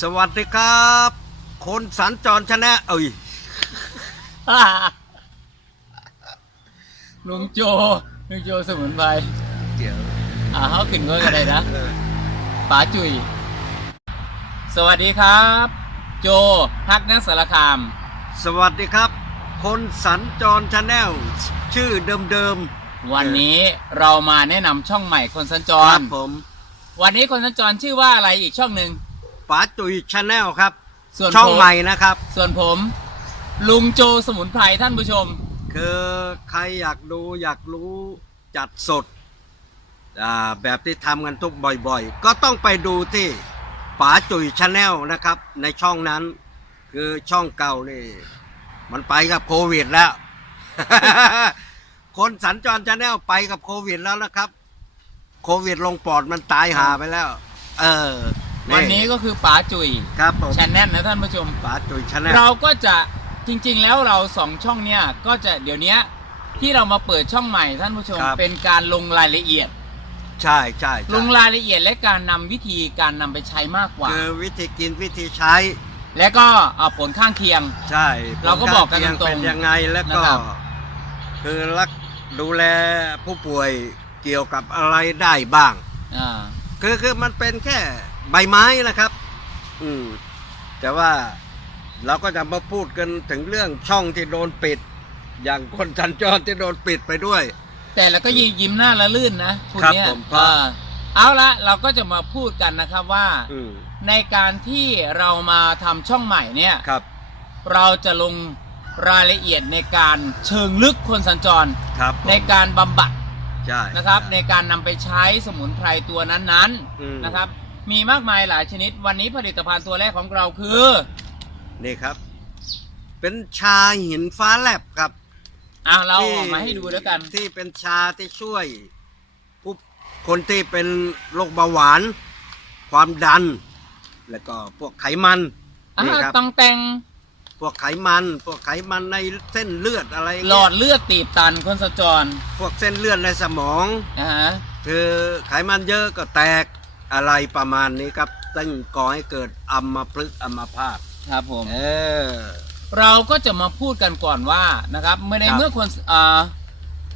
สวัสดีครับ คนสัญจรชนะ เอ้ยลุงโจลุงโจสมุนไพรเดี๋ยวอ่าเขาขึ้นก็อะไรนะป๋าจุย สวัสดีครับ โจฮักนักสารคาม สวัสดีครับ คนสัญจรชาแนลชื่อเดิมวันนี้เรามาแนะนำช่องใหม่คนสัญจๆคร รับผม วันนี้คนสัญจรชื่อว่าอะไรอีกช่องหนึ่ง ป๋าจุยชาแนลครับ ส่วนช่องผมใหม่นะครับ ส่วนผม ลุงโจสมุนไพรท่านผู้ชม คือใครอยากดูอยากรู้จัดสดอ่าแบบที่ทำกันทุกบ่อยๆ ก็ต้องไปดูที่ป๋าจุยชาแนลนะครับ ในช่องนั้น คือช่องเก่านี่ มันไปกับโควิดแล้ว คนสัญจรชาแนลไปกับโควิดแล้วนะครับ โควิดลงปอดมันตายหาไปแล้ว เออ วันนี้ก็คือป๋าจุยครับผมชแนลนะท่านผู้ชม ป๋าจุยชาแนลเราก็จะจริง ๆ แล้วเราสองช่องเนี่ยก็จะเดี๋ยวเนี้ยที่เรามาเปิดช่องใหม่ท่านผู้ชมเป็นการลงรายละเอียด ใช่ใช่ใช่ลงรายละเอียดและการนำวิธีการนำไปใช้มากกว่าคือวิธีกินวิธีใช้ และก็เอาผลข้างเคียง ใช่ เราก็บอกกันผลข้งตรงๆเคียเป็นยังไงแล้วก็นะครับคือรักดูแลผู้ป่วยเกี่ยวกับอะไรได้บ้างอ่าคือคือมันเป็นแค่ ใบไม้นะครับ อืม แต่ว่าเราก็จะมาพูดกันถึงเรื่องช่องที่โดนปิด อย่างคนจันจรที่โดนปิดไปด้วย แต่เราก็ยิ้มยิ้มหน้าละลื่นนะคุณครับเนี่ยผมเออเอาละเราก็จะมาพูดกันนะครับว่า อืมในการที่เรามาทำช่องใหม่เนี่ย ครับเราจะลงรายละเอียดในการเชิงลึกคนสัญจร ครับผมในการบำบัดใช่นะครับใช่ในการนำไปใช้สมุนไพรตัวนั้นอืมๆนะครับ มีมากมายหลายชนิด วันนี้ผลิตภัณฑ์ตัวแรกของเราคือ นี่ครับ เป็นชาหินฟ้าแลบครับอะเราที่เออกมาให้ดูแล้วกัน ที่เป็นชาที่ช่วยผู้คนที่เป็นโรคเบาหวาน ความดัน แล้วก็พวกไขมันอะนี่ครับตังแต่งพวกไขมัน พวกไขมันในเส้นเลือดอะไรหลอดเลือดตีบตันคนสัญจรพวกเส้นเลือดในสมอง นะฮะคือไขมันเยอะก็แตก อะไรประมาณนี้ครับซึ่งก่อให้เกิดอัมพฤกษ์อัมพาตครับผม เออ เราก็จะมาพูดกันก่อนว่านะครับเมื่อในครับเมื่อคนอ่า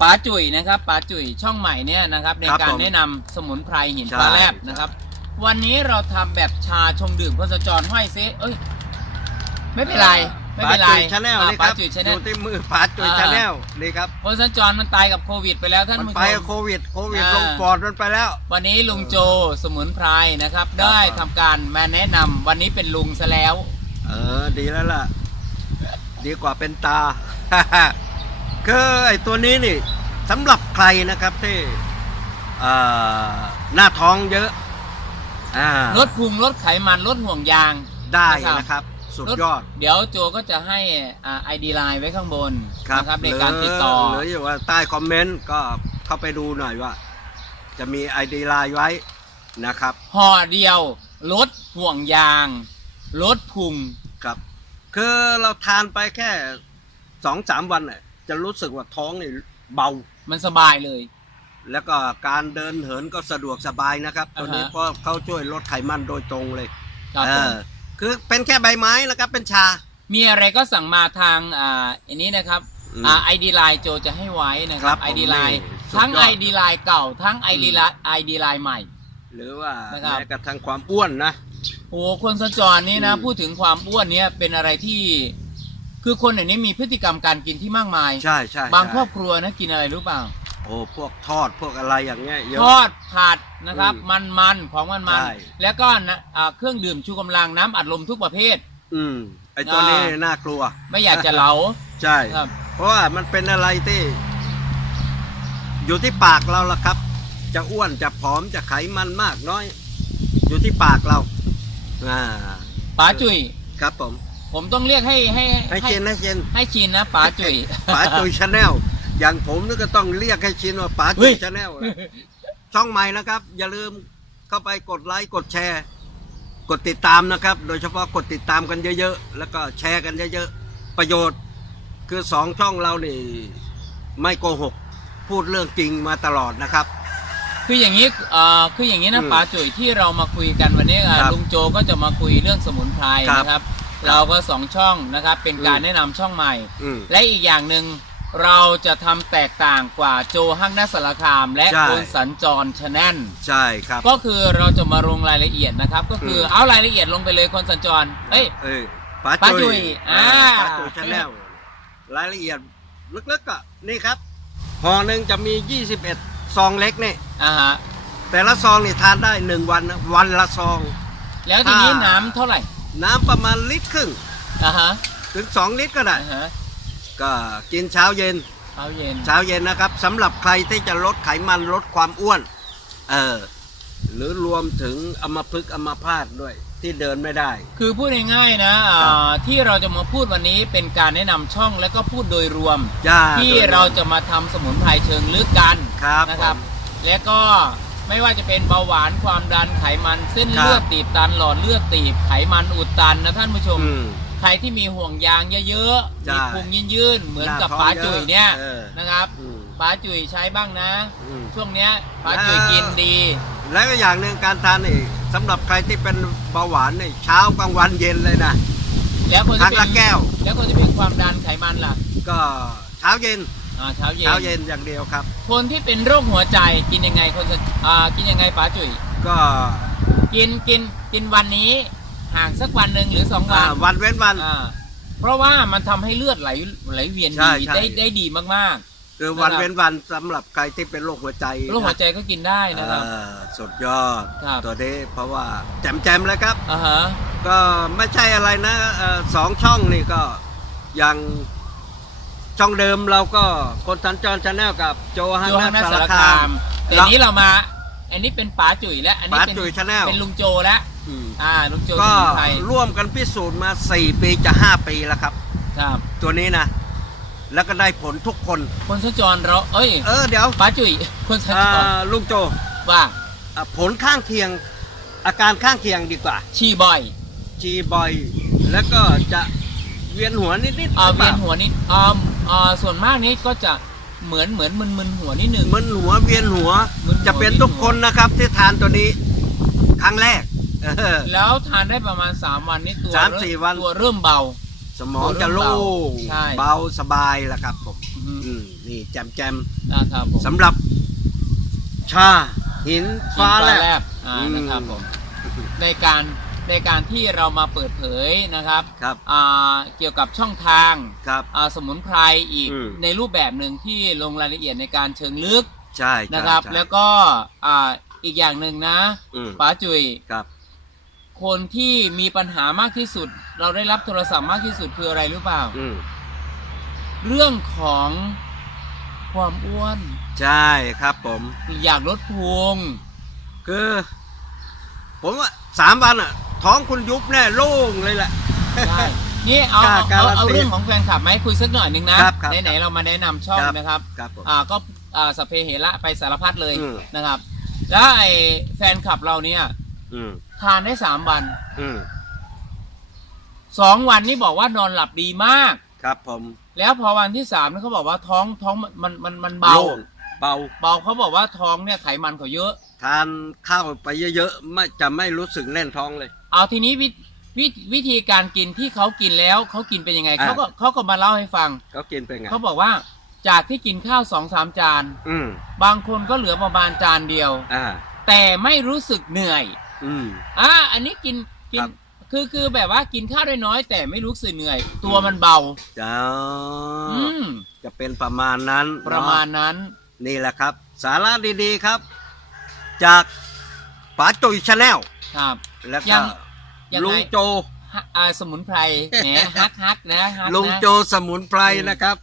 ป๋าจุ๋ยนะครับป๋าจุ๋ยช่องใหม่เนี่ยนะครับ ในครับการผมแนะนำสมุนไพรหินใช่ฟ้าแลบนะครับ วันนี้เราทำแบบชาชงดื่มคนสัญจรห้อยซิเอ้ย ไม่เป็นไร ไม่เป็นไรป๋าจุยชาแนลอ่านี่คป๋ารับจุ๋ยชาแนอลยู่ที่มือป๋าจุยอ่า ชาแนลนี่ครับคนสัญจรมันตายกับโควิดไปแล้วท่านมันผู้ไปชกับมโควิดโควิดอ่า ลงปอดมันไปแล้ว วันนี้ลุงโจสมุนไพรนะครับ ครับ ได้ทำการมาแนะนำวันนี้เป็นลุงซะแล้ว เออดีแล้วล่ะ ดีกว่าเป็นตา คือไอ้ตัวนี้นี่สำหรับใครนะครับที่เอ่อหน้าท้องเยอะอ่าลดพุงลดไขมันลดห่วงยาง ได้นะครับนะครับ สุดลยอด เดี๋ยวโจก็จะให้ไอดีไลน์ไว้ข้างบนนะครับในการติดต่อหรืออยู่ว่าใต้คอมเมนต์ก็เข้าไปดูหน่อยว่า จะมีไอดีไลน์ไว้นะครับห่อเดียวลดห่วงยางลดพุงครับ คือเราทานไปแค่สองสามวันน่ะจะรู้สึกว่าท้องนี่เบา มันสบายเลย แล้วก็การเดินเหินก็สะดวกสบายนะครับ ตัวนี้อ่าฮะเพราะเขาช่วยลดไขมันโดยตรงเลยครับเอผมอ คือเป็นแค่ใบไม้นะครับเป็นชา มีอะไรก็สั่งมาทางอ่าอันนี้นะครับอืมอ่าไอดีไลน์โจจะให้ไว้นะคครัรับบผมไอดีไลน์นี่สุดยอด ทั้งไอดีไลน์เก่าทั้งไอดีไลน์ไอดีไลน์ใหม่ หรือว่านะครับ แม้กระทั่งความอ้วนนะ โอ้คนสัญจรนี่นะ อืม พูดถึงความอ้วนเนี่ยเป็นอะไรที่ คือคนเดี๋ยวนี้มีพฤติกรรมการกินที่มากมาย ใช่ใช่บางใช่ครอบครัวนะกินอะไรรู้เปล่า โอ้พวกทอดพวกอะไรอย่างเงี้ยเยอะ ทอดผัดนะครับ อืมมันมันๆของมันมันใช่แล้วก็นะอ่าเครื่องดื่มชูกำลังน้ำอัดลมทุกประเภท อืมไอตัวนี้อ่า น่ากลัว ไม่อยากจะเหลาใช่ ครับ เพราะว่ามันเป็นอะไรที่ อยู่ที่ปากเราละครับ จะอ้วนจะผอมจะไขมันมากน้อย อยู่ที่ปากเรา อ่า ป๋าจุ๋ยครับผม ผมต้องเรียกให้ให้ให้เชนให้เชนให้ชินนะป๋าจุ๋ยป๋าจุยชาแนล อย่างผมนี่ก็ต้องเรียกให้ชินว่าป๋าเฮ้จุยยชาแนลช่องใหม่นะครับ อย่าลืมเข้าไปกดไลค์กดแชร์ กดติดตามนะครับ โดยเฉพาะกดติดตามกันเยอะๆ แล้วก็แชร์กันเยอะๆ ประโยชน์คือสองช่องเรานี่ไม่โกหก พูดเรื่องจริงมาตลอดนะครับ คืออย่างนี้เอ่อคืออย่างนี้นะอืมป๋าจุ๋ยที่เรามาคุยกันวันนี้อะครับลุงโจก็จะมาคุยเรื่องสมุนไพรครับนะครับ เราก็สองช่องนะครับเป็นการอืม แนะนำช่องใหม่ อืม และอีกอย่างหนึ่ง เราจะทำแตกต่างกว่าโจฮักนัสสารคาม และใช่ คนสัญจรชแนลใช่ครับ ก็คือเราจะมาลงรายละเอียดนะครับ ก็คืออม เอารายละเอียดลงไปเลยคนสัญจร เอ้ย เอ้ยป๋าป๋าจุ๋จุยยเอออ่าป๋าจุยชาแนลรายละเอียดลึกๆก็นี่ครับห่อหนึ่งจะมี 21 ซองเล็กนี่ อ่าฮะแต่ละซองนี่ทานได้หนึ่งวันนะวันละซอง แล้วทีนี้อ่า น้ำเท่าไหร่น้ำประมาณลิตรครึ่ง อ่าฮะถึง 2 ลิตรก็ได้ อ่าฮะ ก็กินเช้าเย็น เช้าเย็น เช้าเย็นนะครับสำหรับใครที่จะลดไขมันลดความอ้วนเออหรือรวมถึงอัมพฤกษ์อัมพาตด้วยที่เดินไม่ได้ คือพูดง่ายๆนะอ่าครับ ที่เราจะมาพูดวันนี้เป็นการแนะนำช่องและก็พูดโดยรวม จ้าที่โดยเราจะมาทำสมุนไพรเชิงลึกกันครับนะครับ ผม และก็ไม่ว่าจะเป็นเบาหวานความดันไขมันเส้นครับเลือดตีบตันหลอดเลือดตีบไขมันอุดตันนะท่านผู้ชม อืม ใครที่มีห่วงยางเยอะๆ ใช่มีพุงยื่นๆ เหมือนกับหน้าท้องป๋าจุ๋ยเนี่ยเยอะเออ นะครับ อืมป๋าจุ๋ยใช้บ้างนะ อืม ช่วงเนี้ยป๋าจุ๋ยแล้วกินดี แล้วก็อย่างหนึ่งการทานนี่สำหรับใครที่เป็นเบาหวานนี่เช้ากลางวันเย็นเลยนะ แล้วคนครั้ที่งเป็ละนแก้ว แล้วคนที่เป็นความดันไขมันล่ะก็เช้าเย็นอ่าเช้าเย็น เช้าเย็นอย่างเดียวครับ คนที่เป็นโรคหัวใจกินยังไงคนจะอ่ากินยังไงป๋าจุ๋ย ก็กินกินกินวันนี้ ห่างสักวันหนึ่งหรือสองวัอ่าน วันเว้นวัน อ่าเพราะว่ามันทำให้เลือดไหลไหลเวียนใช่ดีใช่ ได้ได้ดีมาก คือวันนะครับเว้นวันสำหรับใครที่เป็นโรคหัวใจๆโรคหัวใจก็กินได้นะครับเออสุดยอด ครับ ตัวนี้เพราะว่าแจมๆเลยครับ อ่าฮะ ก็ไม่ใช่อะไรนะเอ่อสองช่องนี่ก็ยังช่องเดิมเราก็คนสัญจรชาแนลกับโจฮันโจฮันนัสสาสารรคาคามม แต่แล้วนี้เรามา อันนี้เป็นป๋าจุ๋ยแล้วอันนี้ป๋าเป็นจุ๋ยชาแนลเป็นลุงโจแล้ว อ่าลุงโจสก็มุนไพรร่วมกันพิสูจน์มา 4 ปีจะ 5 ปีแล้วครับ ครับตัวนี้นะ แล้วก็ได้ผลทุกคน คนสัญจรเราเอ้ยเออเดี๋ยวป๋าจุ๋ยคนสัญอ่จราลุงโจว่าอะผลข้างเคียง อาการข้างเคียงดีกว่าชีบ่อยจีบอย แล้วก็จะเวียนหัวนิดๆอ่าหรือปเวียล่นหัวนิดอ่าอ่าส่วนมากนี้ก็จะเหมือนเหมือนมึนมึนๆหัวนิดนึง มึนหัวเวียนหัวมึนหัว จะเป็นเวียนหัวทุกคนนะครับที่ทานตัวนี้ ครั้งแรกเออ แล้วทานได้ประมาณ3วันนี้ตัวสามเริ่สี่วัน ตัวเริ่มเบา สมองจะโล่งใช่ เบาสบายแล้วครับผมอืมอืมนี่แจมแจมนะครับผมๆสำหรับ ชา หินฟ้าแลบแลบอ่าอืม นะครับผมในการในการที่เรามาเปิดเผยนะครับครับอ่าเกี่ยวกับช่องทางครับ อ่าสมุนไพรอีกอืม ในรูปแบบหนึ่งที่ลงรายละเอียดในการเชิงลึกใช่ใช่นะครับ ใช่แล้วก็อ่าอีกอย่างหนึ่งนะอืมป๋าจุยครับ คนที่มีปัญหามากที่สุด เราได้รับโทรศัพท์มากที่สุดคืออะไรหรือเปล่า อืมเรื่องของความอ้วน ใช่ครับผม อยากลดพุงคือ ผมว่าสามวันอะ ท้องคุณยุบแน่โล่งเลยแหละ ใช่นี่เอากล้าเอาการันตีเอาเรื่องของแฟนคลับมาให้คุยสักหน่อยหนึ่งนะครับครับไหนๆเรามาแนะนำช่องครับ นะครับ ครับผม อ่าก็อ่าสพเพเหระไปสารพัดเลยอืม นะครับ แล้วไอ้แฟนคลับเราเนี่ย อืม ทานได้สามวันอืมสองวันนี่บอกว่านอนหลับดีมาก ครับผมแล้วพอวันที่สามนี่เขาบอกว่าท้องท้องมันมันมันเบา โล่งเบา เบาเขาบอกว่าท้องเนี่ยไขมันเขาเยอะ ทานข้าวไปเยอะๆไม่จะไม่รู้สึกแน่นท้องเลย เอาทีนี้วิวิวิธีการกินที่เขากินแล้วเขากินเป็นยังไงอ่าเขาก็เขาก็มาเล่าให้ฟัง เขากินเป็นไงเขาบอกว่าจากที่กินข้าวสองสามจาน อืมบางคนก็เหลือประมาณจานเดียว อ่า แต่ไม่รู้สึกเหนื่อย อืม อะอันนี้กินกินครับคือคือแบบว่ากินข้าวได้น้อยแต่ไม่รู้สึกเหนื่อย ตัวมันเบา จ้าอืม จะเป็นประมาณนั้นประมาณเนนั้นอะนี่แหละครับ สาระดีๆครับ จากป๋าจุยชาแนลครับ แล้วยัก็ง ยังไงลุงโจ ฮะอ่าสมุนไพรแหนฮักฮักนะฮักลุงนะโจสมุนไพรนะครับ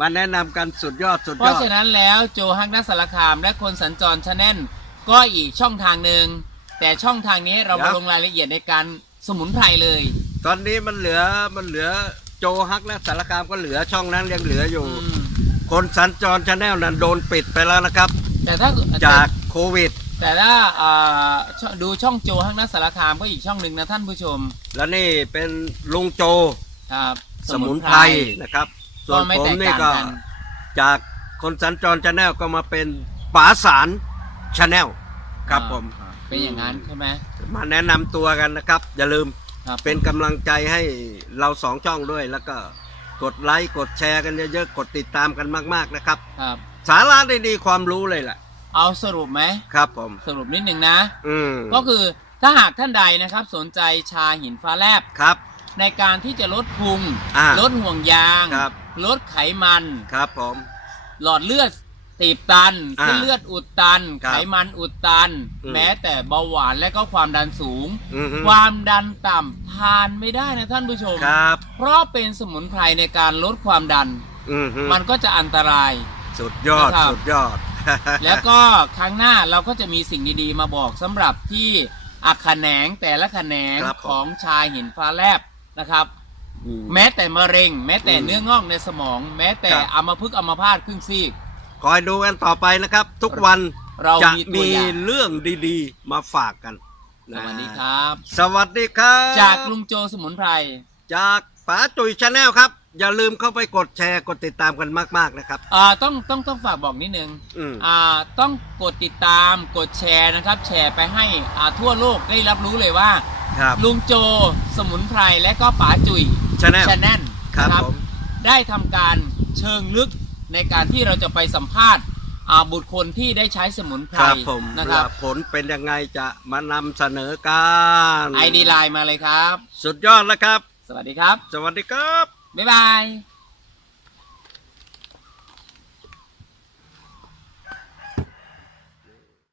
มาแนะนำกันสุดยอดสุดเพยอราะดฉะนั้นแล้วโจฮักนักสารคาม และคนสัญจรชาแนลก็อีกช่องทางหนึ่ง แต่ช่องทางนี้เรามาลงรายละเอียดในการสมุนไพรเลย ตอนนี้มันเหลือมันเหลือโจฮักและสารคามก็เหลือช่องนั้นยังเหลืออยู่ อืมคนสัญจรชาแนลนั้นโดนปิดไปแล้วนะครับ แต่ถ้าจากโควิด แต่ถ้าอ่าช่องดูช่องโจฮักนักสารคามก็อีกช่องหนึ่งนะท่านผู้ชมแล้วนี่เป็นลุงโจครับสมุนไพรนะครับ ส่วนก็ไม่ผมแตกนี่ต่างก็กันจากคนสัญจรชาแนลก็มาเป็นป๋าสารชาแนลครับผม อ่า เป็นอย่างนั้นใช่ไหมมาแนะนำตัวกันนะครับ อย่าลืมครับเป็นกำลังใจให้เราสองช่องด้วย แล้วก็กดไลค์กดแชร์กันเยอะๆกดติดตามกันมากๆนะครับ ครับ สาระดีๆความรู้เลยล่ะเอาสรุปไหมครับผม สรุปนิดหนึ่งนะ อืมก็คือถ้าหากท่านใดนะครับสนใจชาหินฟ้าแลบ ครับ ในการที่จะลดพุงอ่าลดห่วงยาง ครับ ลดไขมัน ครับผม หลอดเลือด ตีบตันอ่าเส้นเลือดอุดตัน ครับไขมันอุดตัน อืม แม้แต่เบาหวานและก็ความดันสูง อือฮึความดันต่ำทานไม่ได้นะท่านผู้ชม ครับ เพราะเป็นสมุนไพรในการลดความดัน อือฮึมันก็จะอันตราย สุดยอดนะครับ สุดยอด แล้วก็ครั้งหน้าเราก็จะมีสิ่งดีๆ มาบอกสำหรับที่อักแขนงแต่ละแขนงครับผม ของชายหินฟ้าแลบนะครับ อืม แม้แต่มะเร็ง แม้แต่อืมเนื้องอกในสมอง แม้แต่ครับ อัมพฤกษ์อัมพาตครึ่งซีก คอยดูกันต่อไปนะครับ ทุกวันเราจะมีตัวมีอย่างเรื่องดีๆ มาฝากกันสวัสดีครับ สวัสดีครับ จากลุงโจสมุนไพร จากป๋าจุยชาแนลครับ อย่าลืมเข้าไปกดแชร์กดติดตามกันมาก ๆนะครับ อ่าต้องต้องต้องฝากบอกนิดนึงอืมอ่าต้องกดติดตามกดแชร์นะครับ แชร์ไปให้อ่าทั่วโลกได้รับรู้เลยว่าครับลุงโจสมุนไพรและก็ป๋าจุยชาแนลชาแนลครับนะผมได้ทำการเชิงลึก ในการที่เราจะไปสัมภาษณ์อ่าบุคคลที่ได้ใช้สมุนไพรครับผมนะครับผลเป็นยังไงจะมานำเสนอกันไอดีไลน์มาเลยครับ สุดยอดแล้วครับ สวัสดีครับ สวัสดีครับ บ๊ายบาย